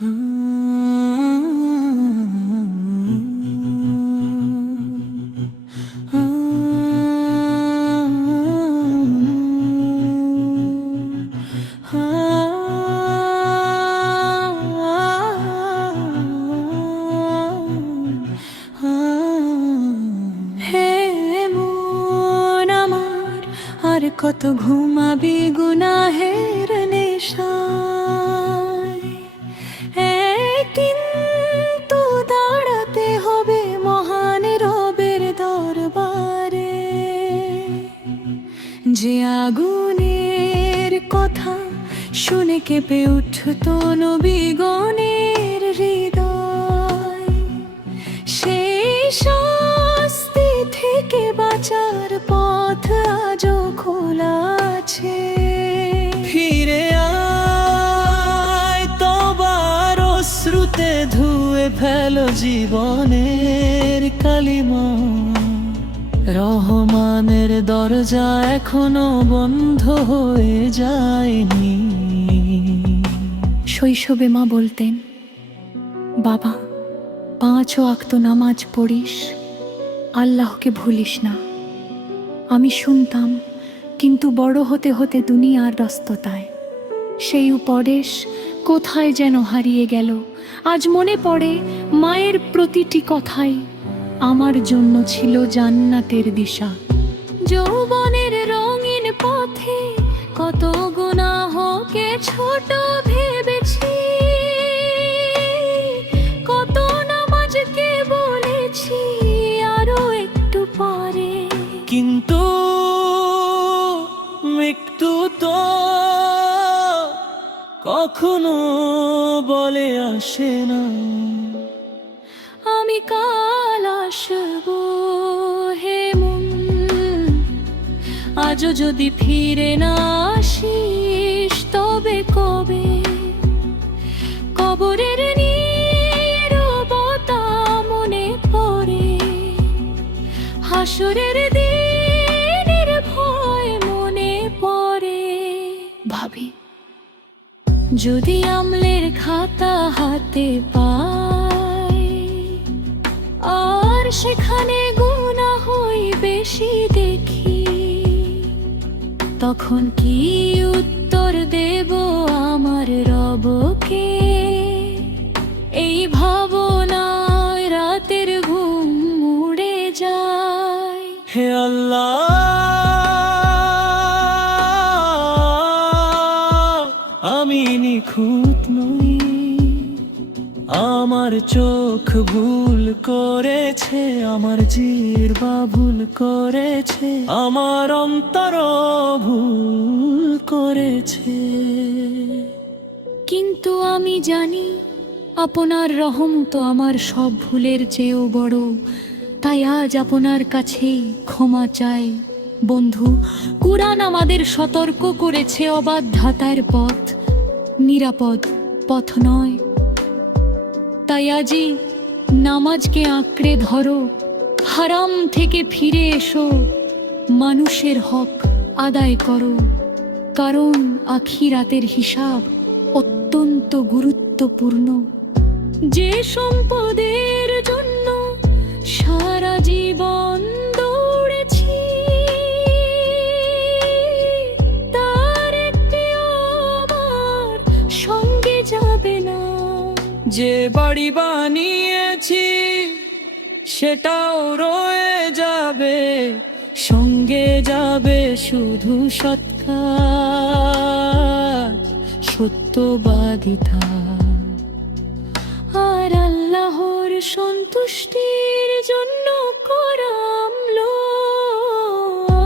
আর কত ঘুমাবি গুনাহের নেশায়, কিন্তু দাঁড়াতে হবে মহান রবের দরবারে। যে আগুনের কথা শুনে কেঁপে উঠত নবীগণের হৃদয়, সেই শাস্তি থেকে বাঁচার পথ আজও খোলা আছে। ফিরে আয়, তবার অশ্রুতে ধুয়ে ফেলো জীবনের কালিমা। রহমানের দরজা এখনো বন্ধ হয়ে যায়নি। শৈশবে মা বলতেন, বাবা 5 ওয়াক্ত নামাজ পড়িস, আল্লাহকে ভুলিস না। আমি শুনতাম, কিন্তু বড় হতে হতে দুনিয়ার ব্যস্ততায় সেই উপদেশ কোথায় যেন হারিয়ে গেল। আজ মনে পড়ে মায়ের প্রতিটি কথাই আমার জন্য ছিল জান্নাতের দিশা। যৌবনের রঙিন পথে কত গুনাহকে ছোট ভেবেছি, কত নামাজকে বলেছি আরো একটু পরে। কিন্তু মৃত্যু তো কখনো বলে আসে না আমি কাল আসবো, হে মন, আজও যদি ফিরে না আসিস তবে কবে? কবরের নীরবতা মনে পড়ে, হাসরের দিনের ভয় মনে পড়ে। ভাবি, যদি আমলের খাতা হাতে পাই, আর সেখানে গুনাহই বেশি দেখি, তখন কি উত্তর দেব আমার রবকে? এই ভাবনায় রাতের ঘুম উড়ে যায়। হে আল্লাহ, আমি নিখুঁত নই, আমার চোখ ভুল করেছে, আমার জিহ্বা ভুল করেছে, আমার অন্তর ভুল করেছে। কিন্তু আমি জানি আপনার রহম তো আমার সব ভুলের চেয়েও বড়। তাই আজ আপনার কাছেই ক্ষমা চাই। বন্ধু, কুরআন আমাদের সতর্ক করেছে অবাধ্যতার পথ নিরাপদ পথ নয়। তাই আজই নামাজকে আঁকড়ে ধরো, হারাম থেকে ফিরে এসো, মানুষের হক আদায় করো, কারণ আখিরাতের হিসাব অত্যন্ত গুরুত্বপূর্ণ। যে সম্পদের জন্য সারা জীবন দৌড়েছি, তার একটিও আমার সঙ্গে যাবে না। যে বাড়ি বানিয়েছি সেটাও রয়ে যাবে, সঙ্গে যাবে শুধু সৎ কাজ, সত্যবাদিতা। আর আল্লাহর সন্তুষ্টির জন্য করামলো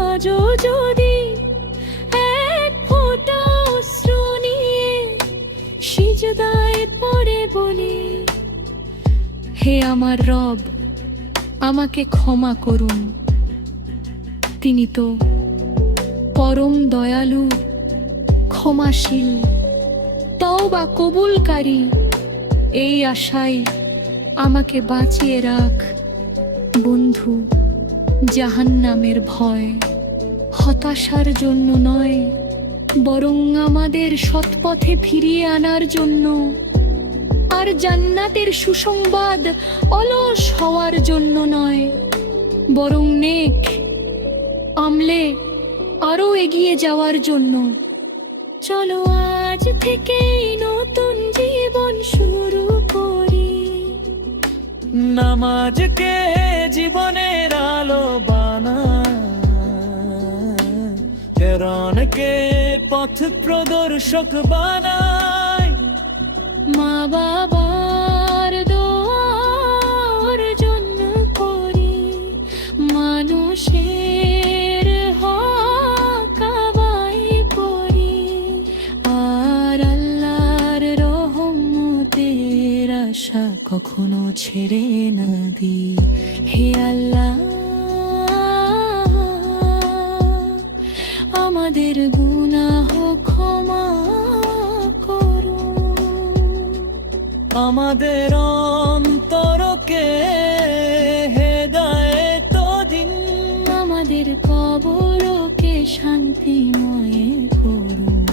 আজও যদি এক ফোঁটা অশ্রু নিয়ে সিজদায় পড়ে বলি, হে আমার রব, আমাকে ক্ষমা করুন। তিনি তো পরম দয়ালু, ক্ষমাশীল, তওবা কবুলকারী। এই আশায় আমাকে বাঁচিয়ে রাখ বন্ধু, জাহান্নামের ভয় হতাশার জন্য নয়, বরং আমাদের সৎপথে ফিরিয়ে আনার জন্য। আর জান্নাতের সুসংবাদ অলস হওয়ার জন্য নয়, বরং নেক আমলে আরো এগিয়ে যাওয়ার জন্য। চলো আজ থেকেই নতুন জীবন শুরু করি। নামাজকে জীবনের আলো বানায়, কোরআনকে পথ প্রদর্শক বানায়। মা বাবার দোয়ার জন্য করি, মানুষের হক আদায় করি, আর আল্লাহর রহমতের আশা কখনো ছেড়ে না দিই। হে আল্লাহ, আমাদের গুনাহ ক্ষমা করুন, আমাদের অন্তরকে হেদায়েত দিন, আমাদের কবরকে শান্তিময় করুন।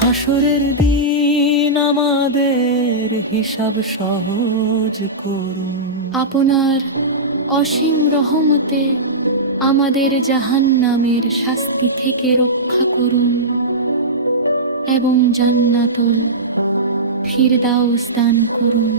হাসরের দিন আমাদের হিসাব সহজ করুন। আপনার অসীম রহমতে আমাদের জাহান্নামের শাস্তি থেকে রক্ষা করুন এবং জান্নাতুল ফিরদাউস দান করুন।